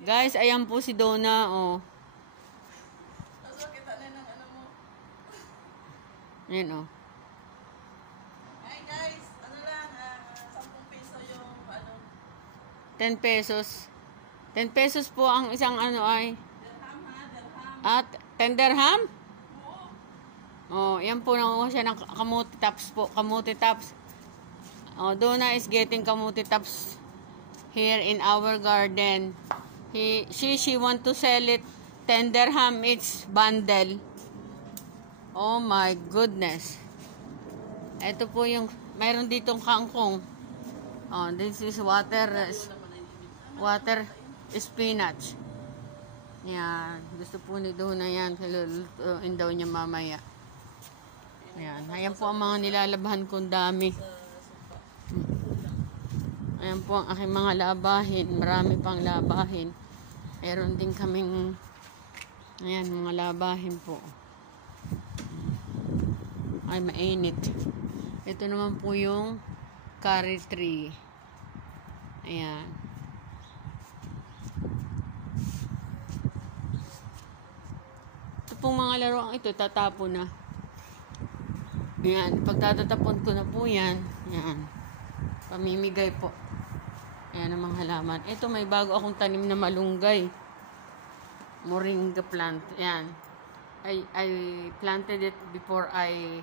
Guys, ayan po si Donna, oh. Tapos kita na ng ano mo. Ayan, oh. Ay guys, ano lang, 10 piso yung ano. 10 pesos. 10 pesos po ang isang ano ay. Dirham ha, dirham. At 10 dirham? Oo. Oh, yan po nakuha siya ng kamuti tops po. Kamuti tops. Oh, Donna is getting kamuti tops here in our garden. She want to sell it 10 dirham each bundle. Oh my goodness. Ito po yung mayroon ditong kangkong. Oh, this is water spinach. Yan, gusto po ni Donna yan. Lulutuin daw niya mamaya. Ayan, ayan po ang mga nilalabahan kong dami. Ayan po ang aking mga labahin. Marami pang labahin. Meron din kaming ayan, mga labahin po. Ay, mainit. Ito naman po yung curry tree. Ayan. Ito pong mga laruang ito, tatapo na. Ayan, pagtatatapon ko na po yan. Ayan. Pamimigay po. Ayan ang mga halaman. Ito may bago akong tanim na malunggay. Moringa plant. Ayan. I planted it before I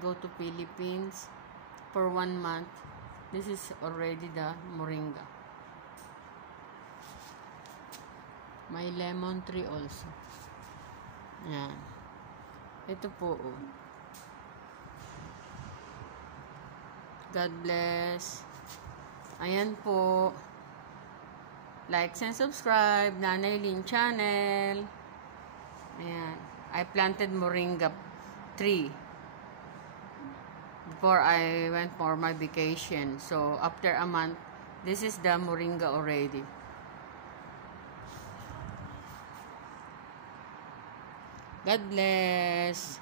go to Philippines for 1 month. This is already the moringa. May lemon tree also. Ayan. Ito po. Oh. God bless. Ayan po. Like and subscribe. Nanay Lynn channel. Ayan. I planted moringa tree before I went for my vacation. So, after a month, this is the moringa already. God bless.